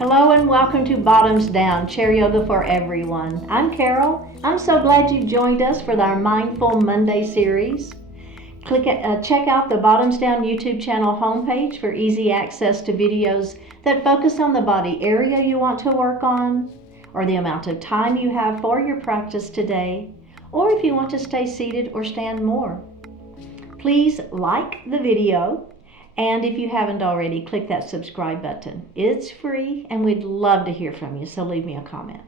Hello and welcome to Bottoms Down, Chair Yoga for Everyone. I'm Carol. I'm so glad you joined us for our Mindful Monday series. Check out the Bottoms Down YouTube channel homepage for easy access to videos that focus on the body area you want to work on, or the amount of time you have for your practice today, or if you want to stay seated or stand more. Please like the video. And if you haven't already, click that subscribe button. It's free and we'd love to hear from you, so leave me a comment.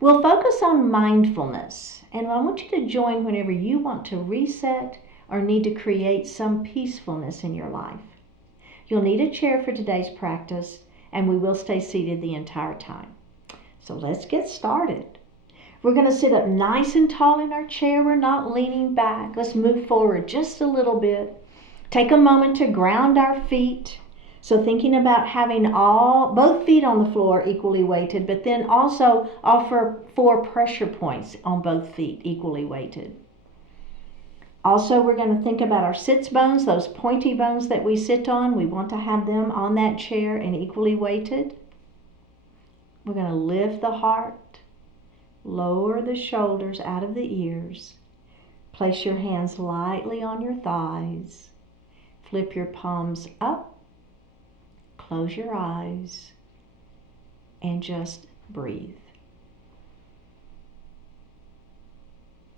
We'll focus on mindfulness, and I want you to join whenever you want to reset or need to create some peacefulness in your life. You'll need a chair for today's practice, and we will stay seated the entire time. So let's get started. We're going to sit up nice and tall in our chair. We're not leaning back. Let's move forward just a little bit. Take a moment to ground our feet. So thinking about having both feet on the floor equally weighted, but then also offer 4 pressure points on both feet equally weighted. Also, we're going to think about our sits bones, those pointy bones that we sit on. We want to have them on that chair and equally weighted. We're going to lift the heart, lower the shoulders out of the ears. Place your hands lightly on your thighs. Flip your palms up, close your eyes, and just breathe.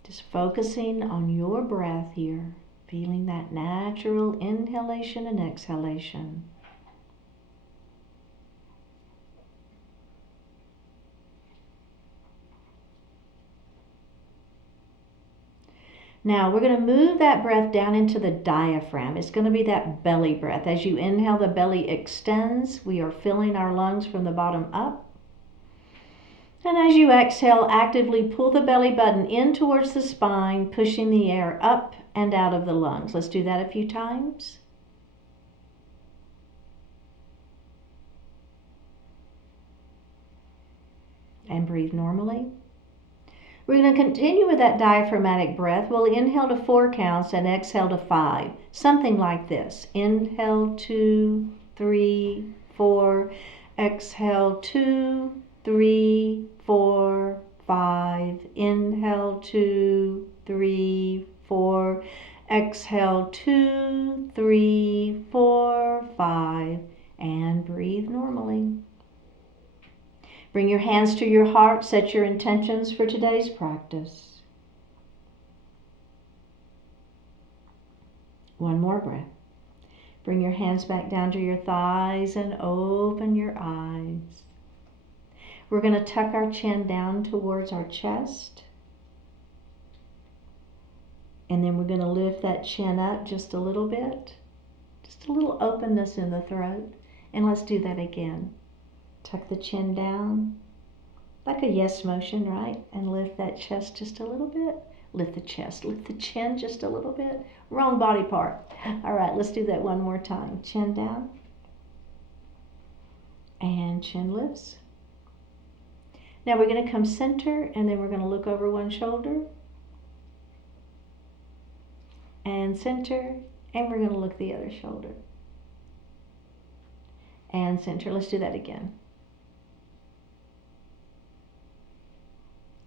Just focusing on your breath here, feeling that natural inhalation and exhalation. Now we're going to move that breath down into the diaphragm. It's going to be that belly breath. As you inhale, the belly extends. We are filling our lungs from the bottom up. And as you exhale, actively pull the belly button in towards the spine, pushing the air up and out of the lungs. Let's do that a few times. And breathe normally. We're going to continue with that diaphragmatic breath. We'll inhale to 4 counts and exhale to 5. Something like this. Inhale 2, 3, 4. Exhale 2, 3, 4, 5. Inhale 2, 3, 4. Exhale 2, 3, 4, 5. And breathe normally. Bring your hands to your heart. Set your intentions for today's practice. One more breath. Bring your hands back down to your thighs and open your eyes. We're going to tuck our chin down towards our chest. And then we're going to lift that chin up just a little bit. Just a little openness in the throat. And let's do that again. Tuck the chin down, like a yes motion, right? And lift that chest just a little bit. Lift the chest, lift the chin just a little bit. Wrong body part. All right, let's do that one more time. Chin down. And chin lifts. Now we're going to come center, and then we're going to look over one shoulder. And center, and we're going to look the other shoulder. And center. Let's do that again.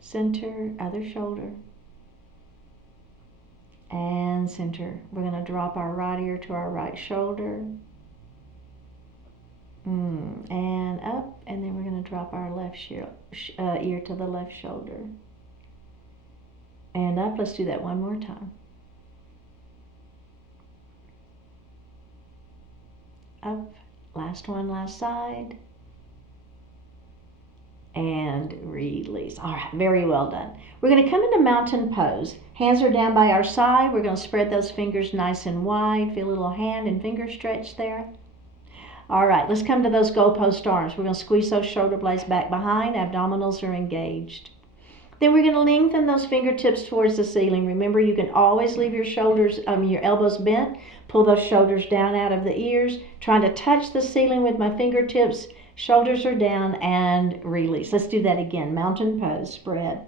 Center, other shoulder, and center. We're going to drop our right ear to our right shoulder, and up, and then we're going to drop our left ear to the left shoulder, and up. Let's do that one more time. Up, last one, last side. And release. All right, very well done. We're going to come into mountain pose. Hands are down by our side. We're going to spread those fingers nice and wide. Feel a little hand and finger stretch there. All right, let's come to those goalpost arms. We're going to squeeze those shoulder blades back behind. Abdominals are engaged. Then we're going to lengthen those fingertips towards the ceiling. Remember, you can always leave your your elbows bent. Pull those shoulders down out of the ears. Trying to touch the ceiling with my fingertips. Shoulders are down and release. Let's do that again. Mountain pose, spread.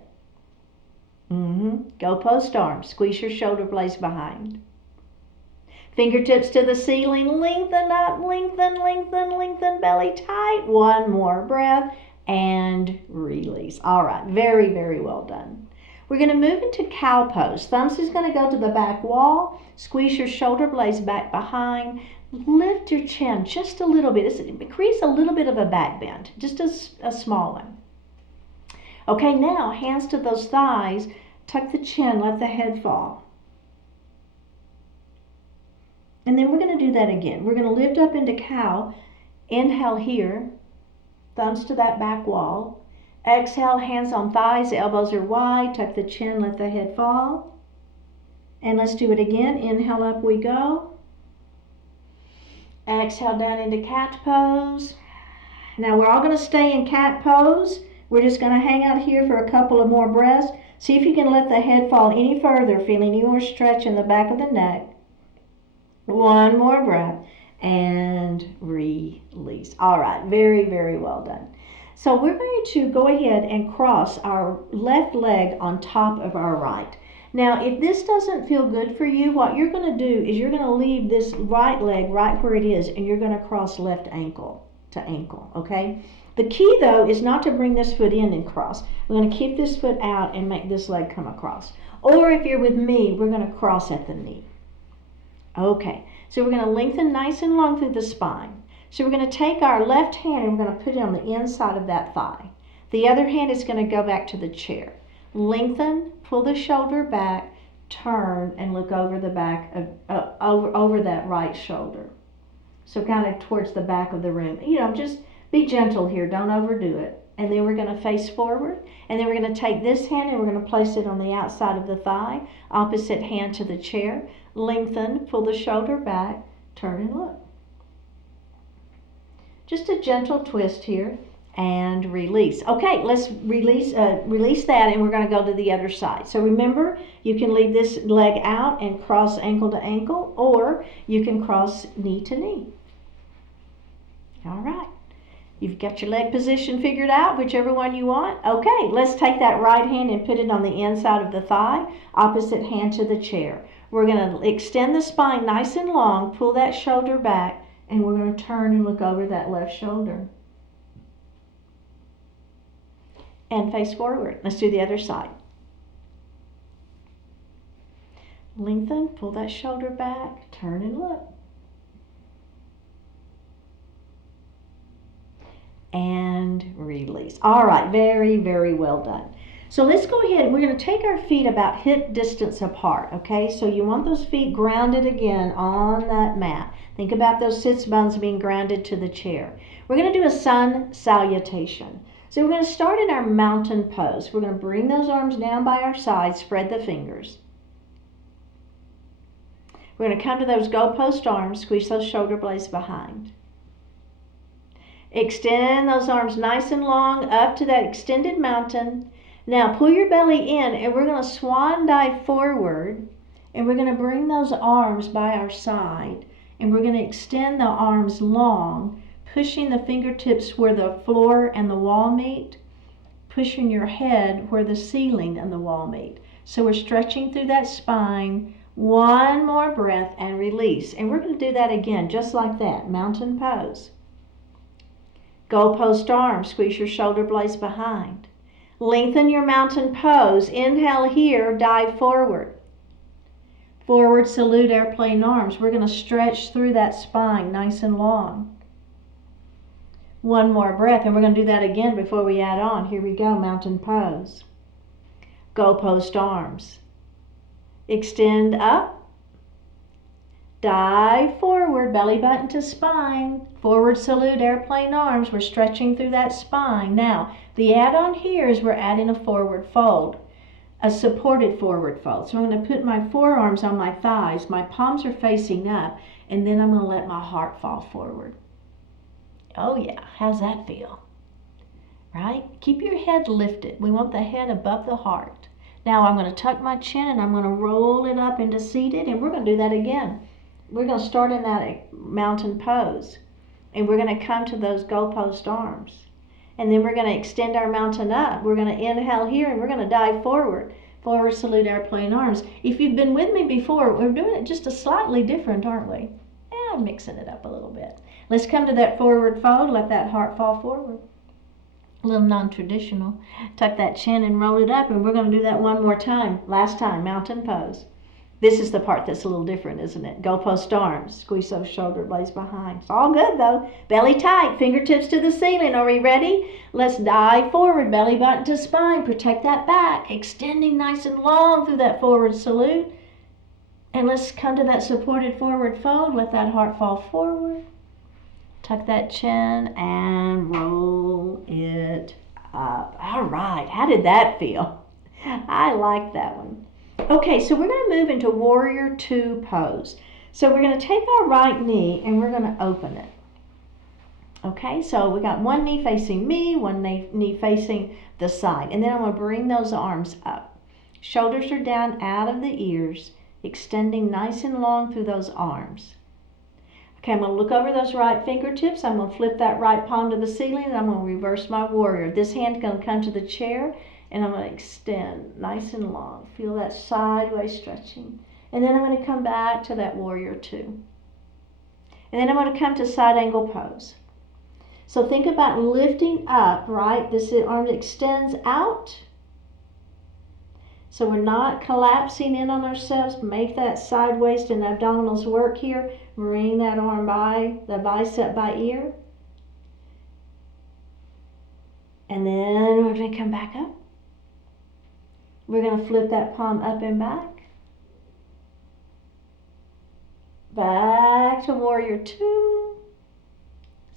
Go post arms. Squeeze your shoulder blades behind. Fingertips to the ceiling, lengthen up, lengthen, lengthen, lengthen, belly tight. One more breath and release. All right, very, very well done. We're going to move into cow pose. Thumbs is going to go to the back wall. Squeeze your shoulder blades back behind. Lift your chin just a little bit. It creates a little bit of a back bend, just a small one. Okay, now hands to those thighs. Tuck the chin, let the head fall. And then we're going to do that again. We're going to lift up into cow. Inhale here. Thumbs to that back wall. Exhale, hands on thighs, elbows are wide. Tuck the chin, let the head fall. And let's do it again. Inhale, up we go. Exhale down into cat pose. Now we're all going to stay in cat pose. We're just going to hang out here for a couple of more breaths. See if you can let the head fall any further, feeling any more stretch in the back of the neck. One more breath and release. All right, very, very well done. So we're going to go ahead and cross our left leg on top of our right. Now, if this doesn't feel good for you, what you're going to do is you're going to leave this right leg right where it is, and you're going to cross left ankle to ankle, okay? The key, though, is not to bring this foot in and cross. We're going to keep this foot out and make this leg come across. Or if you're with me, we're going to cross at the knee. Okay, so we're going to lengthen nice and long through the spine. So we're going to take our left hand and we're going to put it on the inside of that thigh. The other hand is going to go back to the chair. Lengthen, pull the shoulder back, turn, and look over the back of over that right shoulder. So kind of towards the back of the room. You know, just be gentle here. Don't overdo it. And then we're going to face forward. And then we're going to take this hand and we're going to place it on the outside of the thigh. Opposite hand to the chair. Lengthen, pull the shoulder back, turn and look. Just a gentle twist here and release. Okay, let's release that and we're going to go to the other side. So remember, you can leave this leg out and cross ankle to ankle, or you can cross knee to knee. All right. You've got your leg position figured out, whichever one you want. Okay, let's take that right hand and put it on the inside of the thigh, opposite hand to the chair. We're going to extend the spine nice and long, pull that shoulder back, and we're going to turn and look over that left shoulder. And face forward. Let's do the other side. Lengthen, pull that shoulder back, turn and look. And release. All right, very, very well done. So let's go ahead. We're going to take our feet about hip distance apart, okay? So you want those feet grounded again on that mat. Think about those sits bones being grounded to the chair. We're going to do a sun salutation. So we're going to start in our mountain pose. We're going to bring those arms down by our sides, spread the fingers. We're going to come to those goalpost arms, squeeze those shoulder blades behind. Extend those arms nice and long up to that extended mountain. Now pull your belly in and we're going to swan dive forward and we're going to bring those arms by our side and we're going to extend the arms long, pushing the fingertips where the floor and the wall meet, pushing your head where the ceiling and the wall meet. So we're stretching through that spine. One more breath and release. And we're going to do that again, just like that, mountain pose. Goalpost arms, squeeze your shoulder blades behind. Lengthen your mountain pose. Inhale here, dive forward. Forward salute airplane arms. We're going to stretch through that spine nice and long. One more breath, and we're going to do that again before we add on. Here we go, mountain pose. Goalpost arms. Extend up. Dive forward, belly button to spine. Forward salute, airplane arms. We're stretching through that spine. Now, the add-on here is we're adding a forward fold, a supported forward fold. So I'm going to put my forearms on my thighs. My palms are facing up, and then I'm going to let my heart fall forward. Oh yeah, how's that feel? Right? Keep your head lifted. We want the head above the heart. Now I'm going to tuck my chin and I'm going to roll it up into seated, and we're going to do that again. We're going to start in that mountain pose, and we're going to come to those goalpost arms. And then we're going to extend our mountain up. We're going to inhale here, and we're going to dive forward. Forward salute, airplane arms. If you've been with me before, we're doing it just a slightly different, aren't we? Yeah, mixing it up a little bit. Let's come to that forward fold. Let that heart fall forward. A little non-traditional. Tuck that chin and roll it up, and we're going to do that one more time. Last time, mountain pose. This is the part that's a little different, isn't it? Goalpost arms. Squeeze those shoulder blades behind. It's all good, though. Belly tight. Fingertips to the ceiling. Are we ready? Let's dive forward. Belly button to spine. Protect that back. Extending nice and long through that forward salute. And let's come to that supported forward fold. Let that heart fall forward. Tuck that chin and roll it up. All right. How did that feel? I like that one. Okay, so we're going to move into Warrior Two pose. So we're going to take our right knee and we're going to open it. Okay, so we got one knee facing me, one knee facing the side. And then I'm going to bring those arms up. Shoulders are down out of the ears, extending nice and long through those arms. Okay, I'm going to look over those right fingertips. I'm going to flip that right palm to the ceiling and I'm going to reverse my warrior. This hand's going to come to the chair. And I'm going to extend nice and long. Feel that sideways stretching. And then I'm going to come back to that Warrior Two. And then I'm going to come to side angle pose. So think about lifting up, right? This arm extends out. So we're not collapsing in on ourselves. Make that side waist and abdominals work here. Bring that arm by the bicep by ear. And then we're going to come back up. We're going to flip that palm up and back. Back to Warrior Two.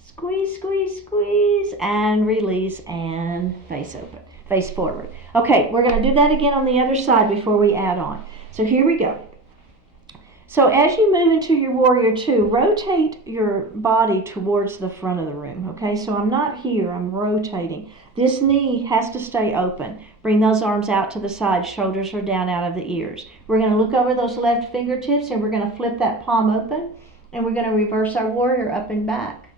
Squeeze, squeeze, squeeze, and release, and face open, face forward. Okay, we're going to do that again on the other side before we add on. So here we go. So as you move into your Warrior Two, rotate your body towards the front of the room. Okay, so I'm not here, I'm rotating. This knee has to stay open. Bring those arms out to the side. Shoulders are down out of the ears. We're going to look over those left fingertips and we're going to flip that palm open and we're going to reverse our warrior up and back.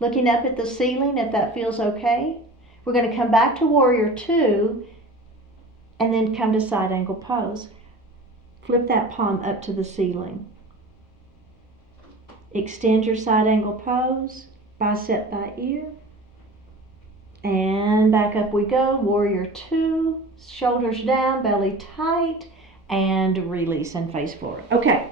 Looking up at the ceiling if that feels okay. We're going to come back to Warrior Two and then come to side angle pose. Flip that palm up to the ceiling. Extend your side angle pose, bicep by ear. And back up we go, Warrior Two, shoulders down, belly tight, and release and face forward. Okay,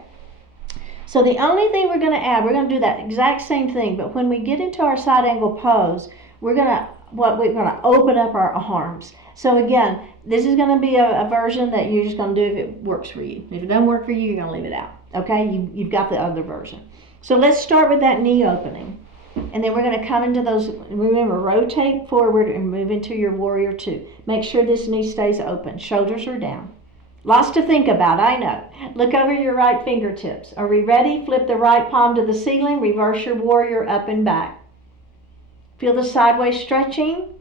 so the only thing we're going to add, we're going to do that exact same thing, but when we get into our side angle pose, we're going to open up our arms. So again, this is going to be a version that you're just going to do if it works for you. If it doesn't work for you, you're going to leave it out. Okay, you've got the other version. So let's start with that knee opening. And then we're going to come into those, remember, rotate forward and move into your Warrior Two. Make sure this knee stays open. Shoulders are down. Lots to think about, I know. Look over your right fingertips. Are we ready? Flip the right palm to the ceiling. Reverse your warrior up and back. Feel the sideways stretching.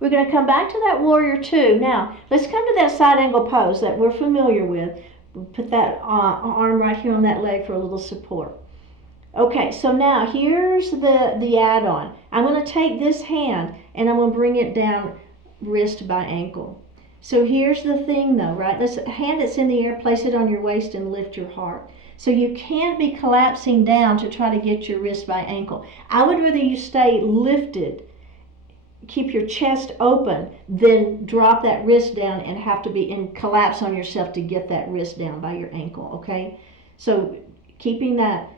We're going to come back to that Warrior Two. Now, let's come to that side angle pose that we're familiar with. We'll put that arm right here on that leg for a little support. Okay, so now here's the add-on. I'm going to take this hand and I'm going to bring it down wrist by ankle. So here's the thing though, right? This hand that's in the air, place it on your waist and lift your heart. So you can't be collapsing down to try to get your wrist by ankle. I would rather you stay lifted, keep your chest open, than drop that wrist down and have to be in collapse on yourself to get that wrist down by your ankle, okay? So keeping that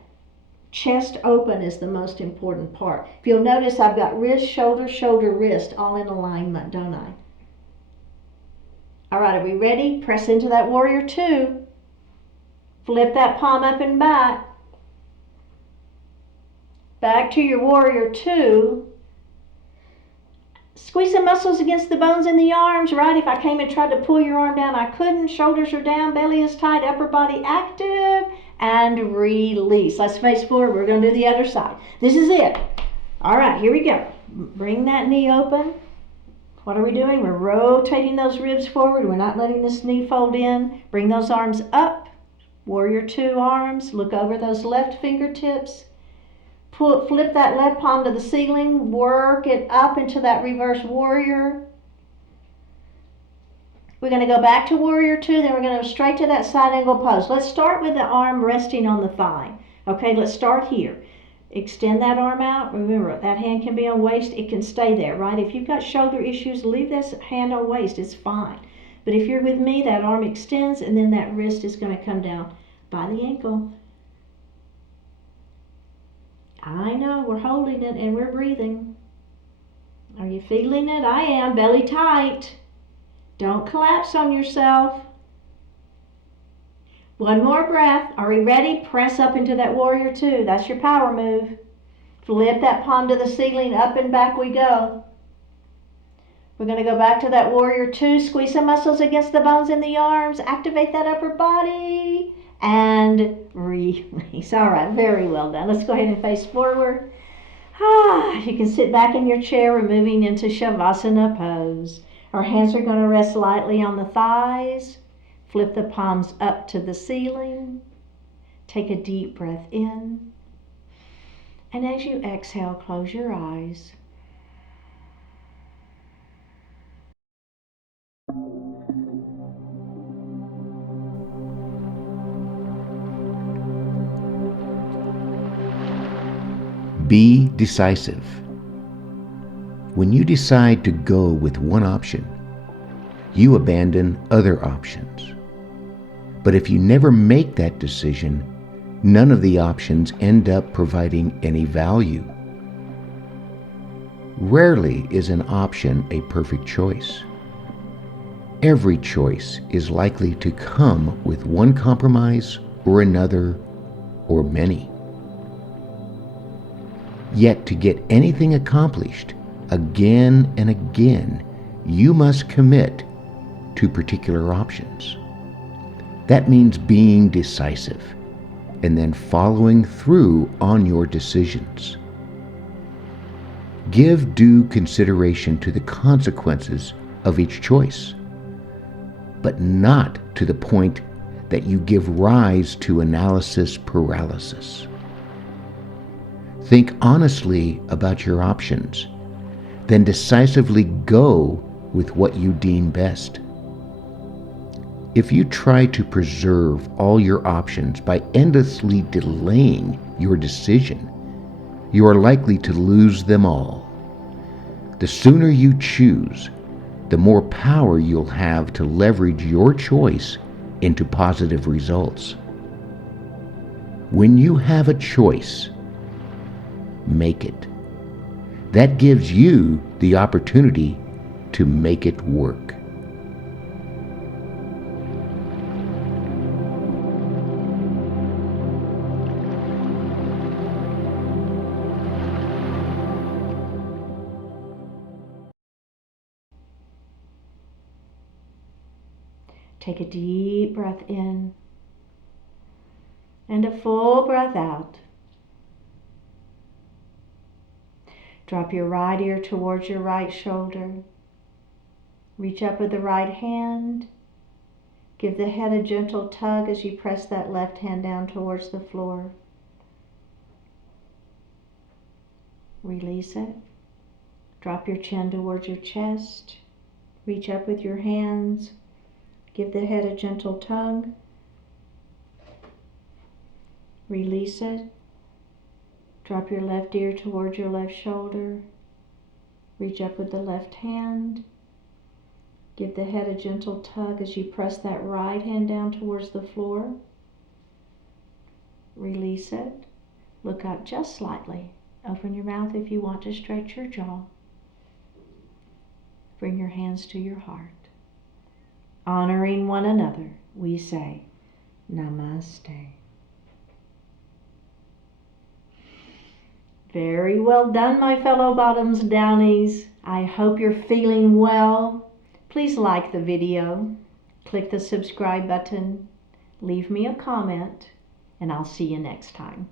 chest open is the most important part. If you'll notice, I've got wrist, shoulder, shoulder, wrist all in alignment, don't I? All right, are we ready? Press into that Warrior Two. Flip that palm up and back. Back to your Warrior Two. Squeeze the muscles against the bones in the arms, right? If I came and tried to pull your arm down, I couldn't. Shoulders are down, belly is tight, upper body active, and release. Let's face forward. We're going to do the other side. This is it. All right, here we go. Bring that knee open. What are we doing? We're rotating those ribs forward. We're not letting this knee fold in. Bring those arms up. Warrior Two arms. Look over those left fingertips. Flip that left palm to the ceiling. Work it up into that reverse warrior. We're going to go back to warrior two, then we're going to go straight to that side angle pose. Let's start with the arm resting on the thigh. Okay, let's start here. Extend that arm out. Remember, that hand can be on waist. It can stay there, right? If you've got shoulder issues, leave this hand on waist. It's fine. But if you're with me, that arm extends, and then that wrist is going to come down by the ankle. I know, we're holding it and we're breathing. Are you feeling it? I am. Belly tight. Don't collapse on yourself. One more breath. Are we ready? Press up into that warrior two. That's your power move. Flip that palm to the ceiling. Up and back we go. We're going to go back to that warrior two. Squeeze some muscles against the bones in the arms. Activate that upper body. And release. All right, very well done. Let's go ahead and face forward. You can sit back in your chair. We're moving into Shavasana pose. Our hands are going to rest lightly on the thighs. Flip the palms up to the ceiling. Take a deep breath in. And as you exhale, close your eyes. Be decisive. When you decide to go with one option, you abandon other options. But if you never make that decision, none of the options end up providing any value. Rarely is an option a perfect choice. Every choice is likely to come with one compromise or another or many. Yet to get anything accomplished, again and again, you must commit to particular options. That means being decisive and then following through on your decisions. Give due consideration to the consequences of each choice, but not to the point that you give rise to analysis paralysis. Think honestly about your options, then decisively go with what you deem best. If you try to preserve all your options by endlessly delaying your decision, you are likely to lose them all. The sooner you choose, the more power you'll have to leverage your choice into positive results. When you have a choice, make it. That gives you the opportunity to make it work. Take a deep breath in and a full breath out. Drop your right ear towards your right shoulder. Reach up with the right hand. Give the head a gentle tug as you press that left hand down towards the floor. Release it. Drop your chin towards your chest. Reach up with your hands. Give the head a gentle tug. Release it. Drop your left ear towards your left shoulder. Reach up with the left hand. Give the head a gentle tug as you press that right hand down towards the floor. Release it. Look up just slightly. Open your mouth if you want to stretch your jaw. Bring your hands to your heart. Honoring one another, we say, Namaste. Very well done, my fellow bottoms downies. I hope you're feeling well. Please like the video, click the subscribe button, leave me a comment, and I'll see you next time.